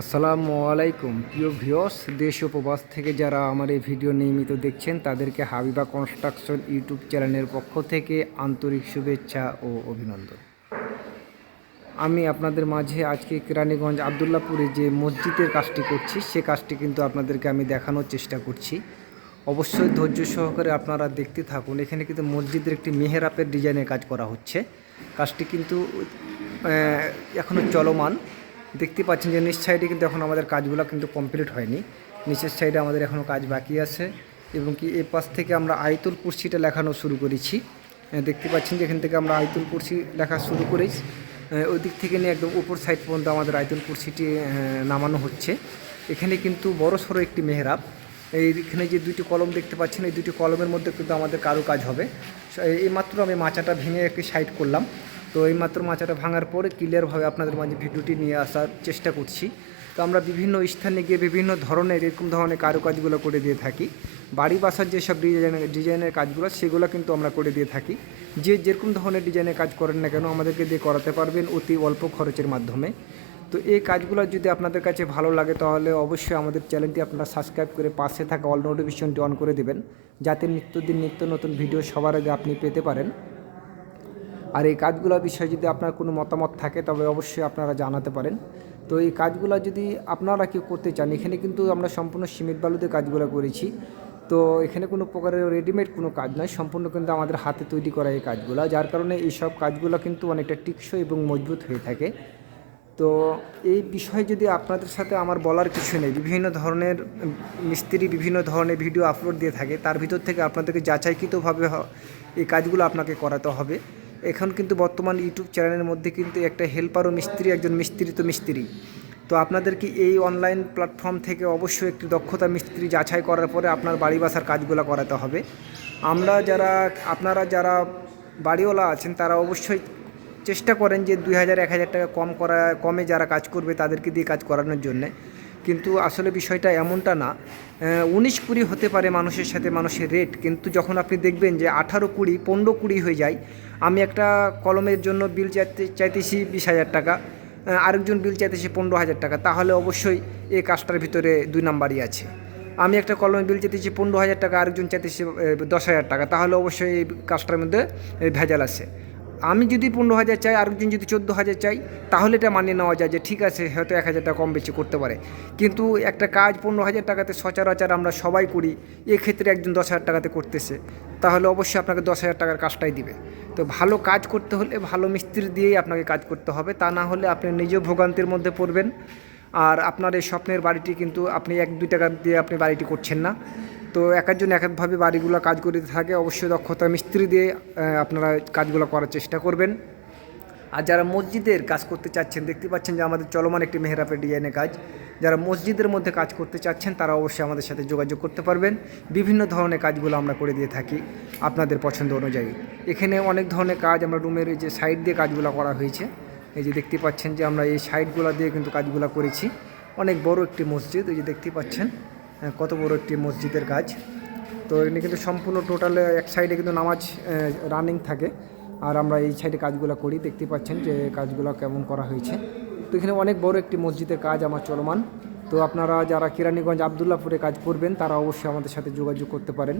আসসালামু আলাইকুম। প্রিয় ভিউস দেশ উপবাস থেকে যারা আমার এই ভিডিও নিয়মিত দেখছেন, তাদেরকে হাবিবা কনস্ট্রাকশন ইউটিউব চ্যানেলের পক্ষ থেকে আন্তরিক শুভেচ্ছা ও অভিনন্দন। আমি আপনাদের মাঝে আজকে কেরানীগঞ্জ আবদুল্লাপুরে যে মসজিদের কাজটি করছি, সে কাজটি কিন্তু আপনাদেরকে আমি দেখানোর চেষ্টা করছি। অবশ্যই ধৈর্য সহকারে আপনারা দেখতে থাকুন। এখানে কিন্তু মসজিদের একটি মেহেরাপের ডিজাইনের কাজ করা হচ্ছে। কাজটি কিন্তু এখনও চলমান। দেখতে পাচ্ছেন যে নিচ সাইডে কিন্তু এখন আমাদের কাজগুলো কিন্তু কমপ্লিট হয়নি। নিচের সাইডে আমাদের এখনও কাজ বাকি আছে এবং কি এ পাশ থেকে আমরা আয়তুল কুর্সিটা লেখানো শুরু করেছি। দেখতে পাচ্ছেন যে এখান থেকে আমরা আয়তুল কুর্সি লেখা শুরু করেছি। ওই দিক থেকে নিয়ে একদম উপর সাইড পর্যন্ত আমাদের আয়তুল কুর্সিটি নামানো হচ্ছে। এখানে কিন্তু বড় সড়ো একটি মেহরাব। এইখানে যে দুইটি কলম দেখতে পাচ্ছেন, এই দুটি কলমের মধ্যে কিন্তু আমাদের কারও কাজ হবে এইমাত্র আমি মাচাটা ভেঙে একটি সাইড করলাম। তো এইমাত্র মাচাটা ভাঙার পরে ক্লিয়ারভাবে আপনাদের মাঝে ভিডিওটি নিয়ে আসার চেষ্টা করছি। তো আমরা বিভিন্ন স্থানে গিয়ে বিভিন্ন ধরনের এরকম ধরনের কারুকাজগুলো করে দিয়ে থাকি। বাড়ি বাসার যেসব ডিজাইন ডিজাইনের কাজগুলো, সেগুলো কিন্তু আমরা করে দিয়ে থাকি। যে যেরকম ধরনের ডিজাইনের কাজ করেন না কেন, আমাদেরকে দিয়ে করাতে পারবেন অতি অল্প খরচের মাধ্যমে। তো এই কাজগুলো যদি আপনাদের কাছে ভালো লাগে, তাহলে অবশ্যই আমাদের চ্যানেলটি আপনারা সাবস্ক্রাইব করে পাশে থাকা অল নোটিফিকেশনটি অন করে দেবেন। যাতে নিত্যদিন নিত্য নতুন ভিডিও সবার আগে আপনি পেতে পারেন। আর এই কাজগুলোর বিষয়ে যদি আপনার কোনো মতামত থাকে, তবে অবশ্যই আপনারা জানাতে পারেন। তো এই কাজগুলো যদি আপনারা কেউ করতে চান, এখানে কিন্তু আমরা সম্পূর্ণ সিমেন্ট বালুতে কাজগুলো করেছি। তো এখানে কোনো প্রকারের রেডিমেড কোনো কাজ নয়, সম্পূর্ণ কিন্তু আমাদের হাতে তৈরি করা এই কাজগুলো, যার কারণে এই সব কাজগুলো কিন্তু অনেকটা টিকসই এবং মজবুত হয়ে থাকে। তো এই বিষয়ে যদি আপনাদের সাথে আমার বলার কিছু নেই, বিভিন্ন ধরনের মিস্ত্রি বিভিন্ন ধরনের ভিডিও আপলোড দিয়ে থাকে, তার ভিতর থেকে আপনাদেরকে যাচাইকৃতভাবে এই কাজগুলো আপনাকে করাতে হবে। এখন কিন্তু বর্তমান ইউটিউব চ্যানেলের মধ্যে কিন্তু একটা হেল্পারও মিস্ত্রি, একজন মিস্ত্রি তো মিস্ত্রি। তো আপনাদেরকে এই অনলাইন প্ল্যাটফর্ম থেকে অবশ্যই একটি দক্ষতা মিস্ত্রি যাচাই করার পরে আপনার বাড়ি বাসার কাজগুলো করাতে হবে। আমরা যারা, আপনারা যারা বাড়িওয়ালা আছেন, তারা অবশ্যই চেষ্টা করেন যে দুই হাজার, এক হাজার টাকা কম করা, কমে যারা কাজ করবে তাদেরকে দিয়ে কাজ করানোর জন্যে। কিন্তু আসলে বিষয়টা এমনটা না উনিশ কুড়ি হতে পারে মানুষের সাথে মানুষের রেট কিন্তু যখন আপনি দেখবেন যে আঠারো কুড়ি, পনেরো কুড়ি হয়ে যায় আমি একটা কলমের জন্য বিল চাইতে, চাইতেছি বিশ হাজার টাকা আরেকজন বিল চাইতেছি পনেরো হাজার টাকা, তাহলে অবশ্যই এই কাজটার ভিতরে দুই নাম্বারই আছে। আমি একটা কলমের বিল চাইতেছি পনেরো হাজার টাকা, আরেকজন চাইতেছি দশ হাজার টাকা, তাহলে অবশ্যই এই কাজটার মধ্যে ভেজাল আছে। আমি যদি পনেরো হাজার চাই আরেকজন যদি চোদ্দ হাজার চাই, তাহলে এটা মানিয়ে নেওয়া যায় যে ঠিক আছে, হয়তো এক হাজার টাকা কম বেশি করতে পারে। কিন্তু একটা কাজ পনেরো হাজার টাকাতে সচরাচর আমরা সবাই করি, এক্ষেত্রে একজন দশ হাজার টাকাতে করতেছে, তাহলে অবশ্যই আপনাকে দশ হাজার টাকার কাজটাই দিবে। তো ভালো কাজ করতে হলে ভালো মিস্ত্রি দিয়েই আপনাকে কাজ করতে হবে, তা না হলে আপনি নিজেও ভোগান্তির মধ্যে পড়বেন। আর আপনার এই স্বপ্নের বাড়িটি কিন্তু আপনি এক দুই টাকা দিয়ে আপনি বাড়িটি করছেন না। তো এক একজন এক একভাবে বাড়িগুলো কাজ করে থাকে, অবশ্যই দক্ষতা মিস্ত্রি দিয়ে আপনারা কাজগুলো করার চেষ্টা করবেন। আর যারা মসজিদের কাজ করতে চাচ্ছেন, দেখতে পাচ্ছেন যে আমাদের চলমান একটি মেহরাপের ডিজাইনের কাজ। যারা মসজিদের মধ্যে কাজ করতে চাচ্ছেন, তারা অবশ্যই আমাদের সাথে যোগাযোগ করতে পারবেন। বিভিন্ন ধরনের কাজগুলো আমরা করে দিয়ে থাকি আপনাদের পছন্দ অনুযায়ী। এখানে অনেক ধরনের কাজ আমরা রুমের যে সাইড দিয়ে কাজগুলো করা হয়েছে। এই যে দেখতে পাচ্ছেন যে আমরা এই সাইডগুলো দিয়ে কিন্তু কাজগুলো করেছি। অনেক বড় একটি মসজিদ, এই যে দেখতে পাচ্ছেন। কত বড় একটি মসজিদের কাজ। তো এখানে কিন্তু সম্পূর্ণ টোটাল এক সাইডে কিন্তু নামাজ রানিং থাকে। আর আমরা এই সাইডে কাজগুলো করি, দেখতে পাচ্ছেন যে কাজগুলো কেমন করা হয়েছে। তো এখানে অনেক বড় একটি মসজিদের কাজ আমার চলমান। তো আপনারা যারা কেরানীগঞ্জ আবদুল্লাপুরে কাজ করবেন, তারা অবশ্যই আমাদের সাথে যোগাযোগ করতে পারেন।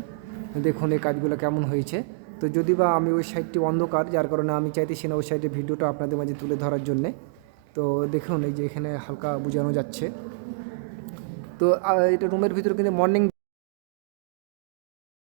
দেখুন এই কাজগুলো কেমন হয়েছে। তো যদি বা আমি ওই সাইডটি অন্ধকার, যার কারণে আমি চাইতেছি না ওই সাইডে ভিডিওটা আপনাদের মাঝে তুলে ধরার জন্যে। তো দেখুন এই যে এখানে হালকা বোঝানো যাচ্ছে। তো এটা রুমের ভিতরে কিন্তু মর্নিং